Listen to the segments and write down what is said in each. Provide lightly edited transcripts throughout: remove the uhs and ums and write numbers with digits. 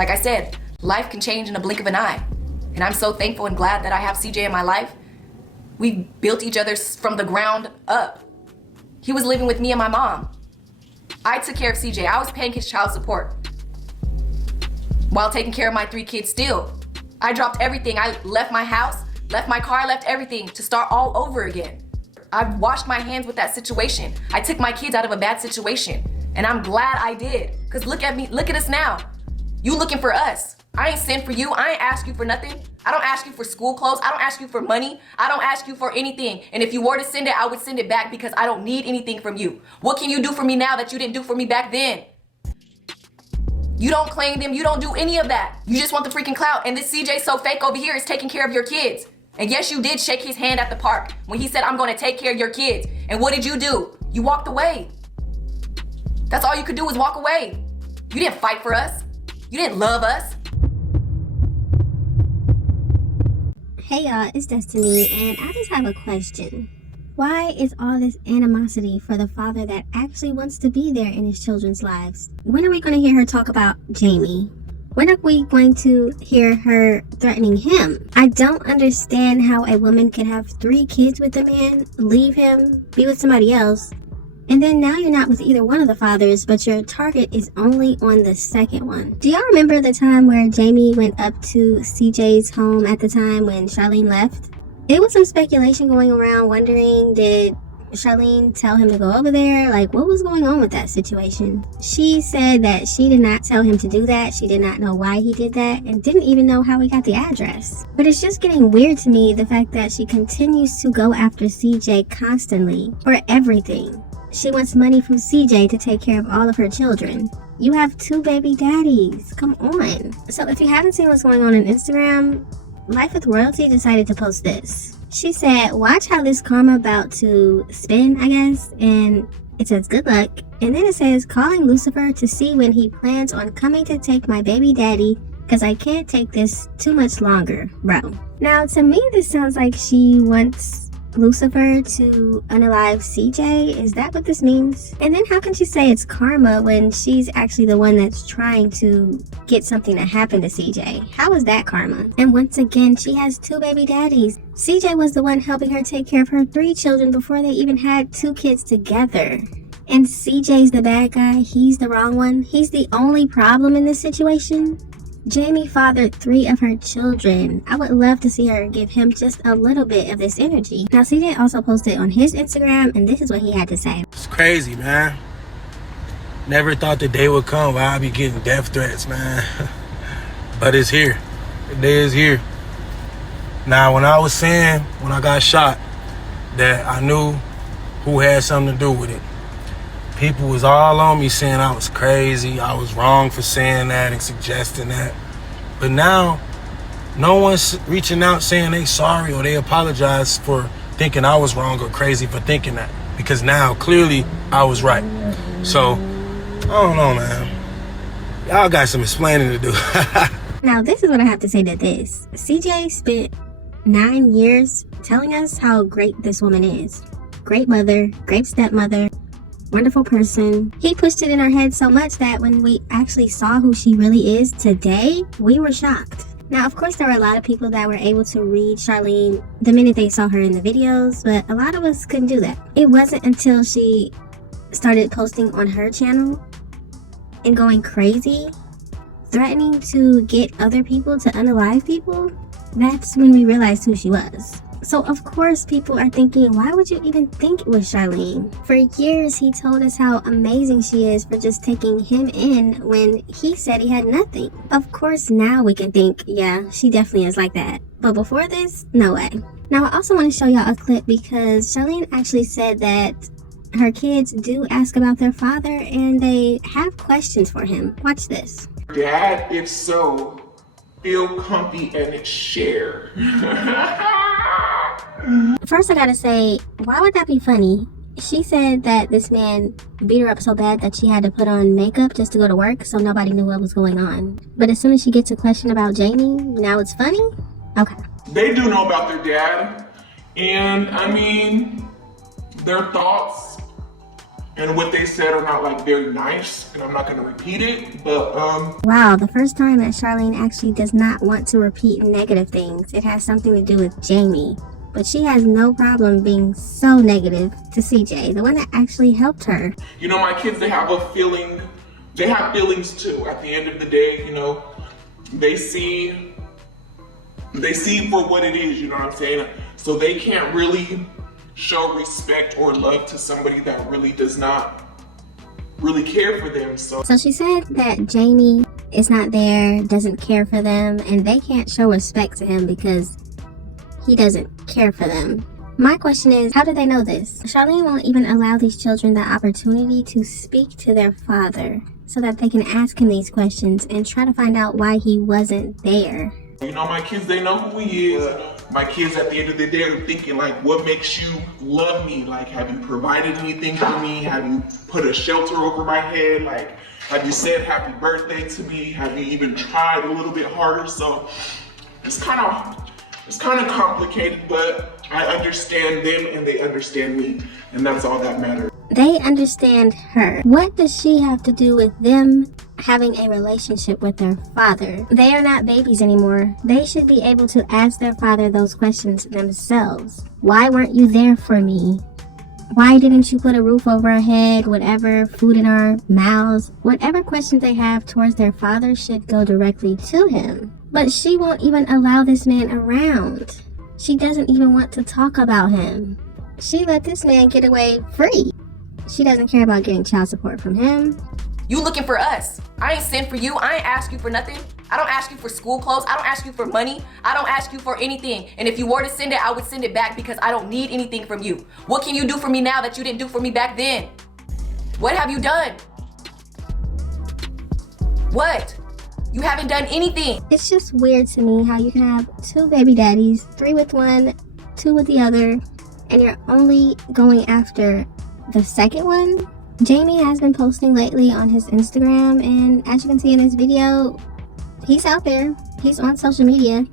Like I said, life can change in a blink of an eye. And I'm so thankful and glad that I have CJ in my life. We built each other from the ground up. He was living with me and my mom. I took care of CJ. I was paying his child support while taking care of my 3 kids still. I dropped everything. I left my house, left my car, left everything to start all over again. I washed my hands with that situation. I took my kids out of a bad situation. And I'm glad I did. Because look at me, look at us now. You looking for us. I ain't sent for you. I ain't ask you for nothing. I don't ask you for school clothes. I don't ask you for money. I don't ask you for anything. And if you were to send it, I would send it back because I don't need anything from you. What can you do for me now that you didn't do for me back then? You don't claim them. You don't do any of that. You just want the freaking clout. And this CJ so fake over here is taking care of your kids. And yes, you did shake his hand at the park when he said, I'm going to take care of your kids. And what did you do? You walked away. That's all you could do was walk away. You didn't fight for us. You didn't love us. Hey y'all, it's Destiny, and I just have a question. Why is all this animosity for the father that actually wants to be there in his children's lives? When are we going to hear her talk about Jamie? When are we going to hear her threatening him? I don't understand how a woman can have 3 kids with a man, leave him, be with somebody else, and then now you're not with either one of the fathers, but your target is only on the second one. Do y'all remember the time where Jamie went up to CJ's home at the time when Charlene left? It was some speculation going around wondering, did Charlene tell him to go over there? Like, what was going on with that situation? She said that she did not tell him to do that. She did not know why he did that and didn't even know how he got the address. But it's just getting weird to me, the fact that she continues to go after CJ constantly for everything. She wants money from CJ to take care of all of her children. You have 2 baby daddies. Come on. So if you haven't seen what's going on Instagram, Life with Royalty decided to post this. She said, watch how this karma about to spin, I guess. And it says, good luck. And then it says, calling Lucifer to see when he plans on coming to take my baby daddy, because I can't take this too much longer, bro. Now, to me, this sounds like she wants Lucifer to unalive CJ. Is that what this means? And then how can she say it's karma when she's actually the one that's trying to get something to happen to CJ? How is that karma? And once again, she has 2 baby daddies. CJ was the one helping her take care of her 3 children before they even had 2 kids together. And CJ's the bad guy. He's the wrong one. He's the only problem in this situation. Jamie fathered 3 of her children. I would love to see her give him just a little bit of this energy. Now, CJ also posted on his Instagram, and this is what he had to say. It's crazy, man. Never thought the day would come where I'd be getting death threats, man. But it's here. The day is here. Now, when I was saying, when I got shot, that I knew who had something to do with it, people was all on me saying I was crazy, I was wrong for saying that and suggesting that. But now, no one's reaching out saying they sorry or they apologize for thinking I was wrong or crazy for thinking that. Because now, clearly, I was right. So, I don't know, man. Y'all got some explaining to do. Now, this is what I have to say to this. CJ spent 9 years telling us how great this woman is. Great mother, great stepmother, wonderful person. He pushed it in our heads so much that when we actually saw who she really is today, we were shocked. Now, of course, there were a lot of people that were able to read Charlene the minute they saw her in the videos, but a lot of us couldn't do that. It wasn't until she started posting on her channel and going crazy, threatening to get other people to unalive people, that's when we realized who she was. So of course people are thinking, why would you even think it was Charlene? For years he told us how amazing she is for just taking him in when he said he had nothing. Of course now we can think, yeah, she definitely is like that. But before this, no way. Now I also want to show y'all a clip because Charlene actually said that her kids do ask about their father and they have questions for him. Watch this. Dad, if so, feel comfy and share. First I gotta say, why would that be funny? She said that this man beat her up so bad that she had to put on makeup just to go to work so nobody knew what was going on. But as soon as she gets a question about Jamie, now it's funny? Okay. They do know about their dad, and I mean, their thoughts and what they said are not like very nice, and I'm not gonna repeat it, but Wow, the first time that Charlene actually does not want to repeat negative things. It has something to do with Jamie. But she has no problem being so negative to CJ, the one that actually helped her. you know, my kids, they have a feeling, they have feelings too. At the end of the day, you know, they see for what it is, you know what I'm saying? So they can't really show respect or love to somebody that really does not really care for them. So she said that Jamie is not there, doesn't care for them, and they can't show respect to him because he doesn't care for them. My question is, how do they know this? Charlene won't even allow these children the opportunity to speak to their father so that they can ask him these questions and try to find out why he wasn't there. you know, my kids, they know who he is. My kids, at the end of the day, are thinking like, what makes you love me? Like, have you provided anything for me? Have you put a shelter over my head? Like, have you said happy birthday to me? Have you even tried a little bit harder? So it's kind of complicated, but I understand them and they understand me, and that's all that matters. They understand her. What does she have to do with them having a relationship with their father? They are not babies anymore. They should be able to ask their father those questions themselves. Why weren't you there for me? Why didn't you put a roof over our head? Whatever, food in our mouths. Whatever questions they have towards their father should go directly to him. But she won't even allow this man around. She doesn't even want to talk about him. She let this man get away free. She doesn't care about getting child support from him. You looking for us. I ain't sent for you. I ain't ask you for nothing. I don't ask you for school clothes. I don't ask you for money. I don't ask you for anything. And if you were to send it, I would send it back because I don't need anything from you. What can you do for me now that you didn't do for me back then? What have you done? What? You haven't done anything. It's just weird to me how you can have two baby daddies, 3 with one, 2 with the other, and you're only going after the second one. Jamie has been posting lately on his Instagram, and as you can see in this video, he's out there. He's on social media.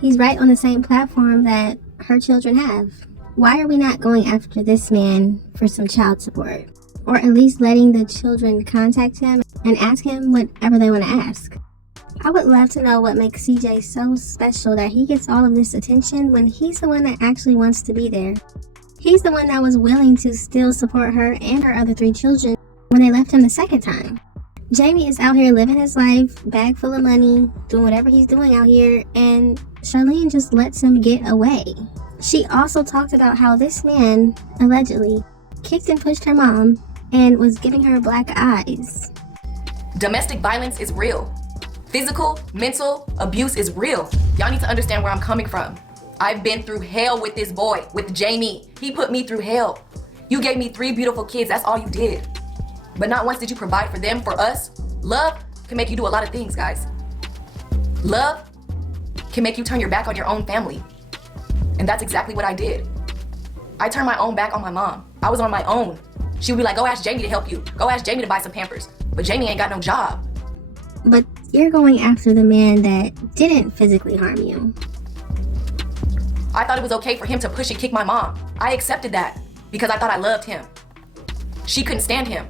He's right on the same platform that her children have. Why are we not going after this man for some child support? Or at least letting the children contact him and ask him whatever they want to ask. I would love to know what makes CJ so special that he gets all of this attention when he's the one that actually wants to be there. He's the one that was willing to still support her and her other 3 children when they left him the second time. Jamie is out here living his life, bag full of money, doing whatever he's doing out here, and Charlene just lets him get away. She also talked about how this man, allegedly, kicked and pushed her mom and was giving her black eyes. Domestic violence is real. Physical, mental abuse is real. Y'all need to understand where I'm coming from. I've been through hell with this boy, with Jamie. He put me through hell. You gave me 3 beautiful kids, that's all you did. But not once did you provide for them, for us. Love can make you do a lot of things, guys. Love can make you turn your back on your own family. And that's exactly what I did. I turned my own back on my mom. I was on my own. She would be like, go ask Jamie to help you. Go ask Jamie to buy some Pampers. But Jamie ain't got no job. But you're going after the man that didn't physically harm you. I thought it was okay for him to push and kick my mom. I accepted that because I thought I loved him. She couldn't stand him.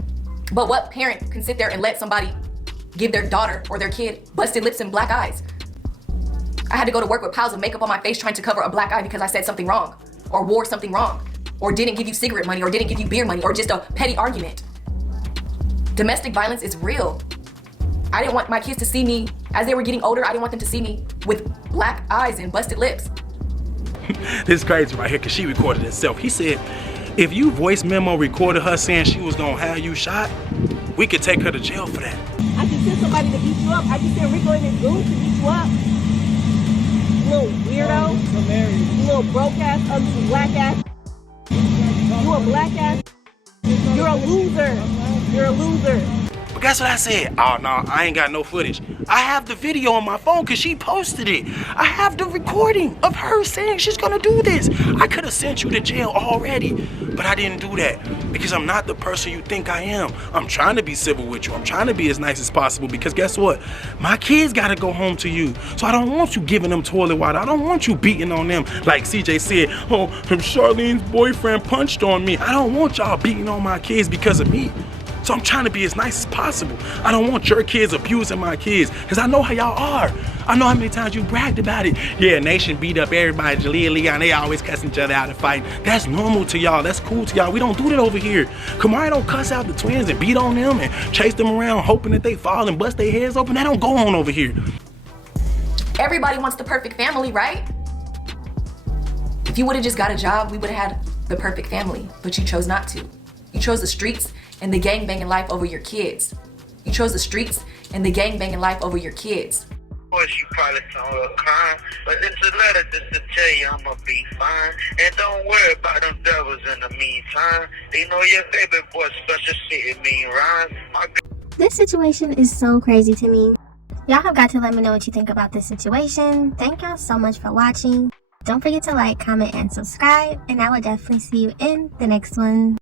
But what parent can sit there and let somebody give their daughter or their kid busted lips and black eyes? I had to go to work with piles of makeup on my face trying to cover a black eye because I said something wrong or wore something wrong or didn't give you cigarette money or didn't give you beer money or just a petty argument. Domestic violence is real. I didn't want my kids to see me, as they were getting older, I didn't want them to see me with black eyes and busted lips. This is crazy right here because she recorded herself. He said, if you voice memo recorded her saying she was gonna have you shot, we could take her to jail for that. I just sent somebody to beat you up. I just sent Rico and his goons to beat you up. You little weirdo. You little broke ass, ugly black ass. You a black ass. You're a loser. You're a loser. But guess what I said? Oh no, I ain't got no footage. I have the video on my phone because she posted it. I have the recording of her saying she's gonna do this. I could have sent you to jail already. But I didn't do that because I'm not the person you think I am. I'm trying to be civil with you. I'm trying to be as nice as possible because guess what? My kids got to go home to you. So I don't want you giving them toilet water. I don't want you beating on them. Like CJ said, oh, Charlene's boyfriend punched on me. I don't want y'all beating on my kids because of me. So I'm trying to be as nice as possible. I don't want your kids abusing my kids because I know how y'all are. I know how many times you bragged about it. Yeah, Nation beat up everybody, Jalea, Leon, they always cussing each other out and fighting. That's normal to y'all. That's cool to y'all. We don't do that over here. Kamari don't cuss out the twins and beat on them and chase them around hoping that they fall and bust their heads open. That don't go on over here. Everybody wants the perfect family, right? If you would have just got a job, we would have had the perfect family, but you chose not to. You chose the streets and the gangbanging life over your kids. You chose the streets and the gangbanging life over your kids. Of course, you probably somewhere crying, but it's a letter just to tell you I'ma be fine. And don't worry about them devils in the meantime. They know your baby boy special shit, it mean rhymes. This situation is so crazy to me. Y'all have got to let me know what you think about this situation. Thank y'all so much for watching. Don't forget to like, comment, and subscribe, and I will definitely see you in the next one.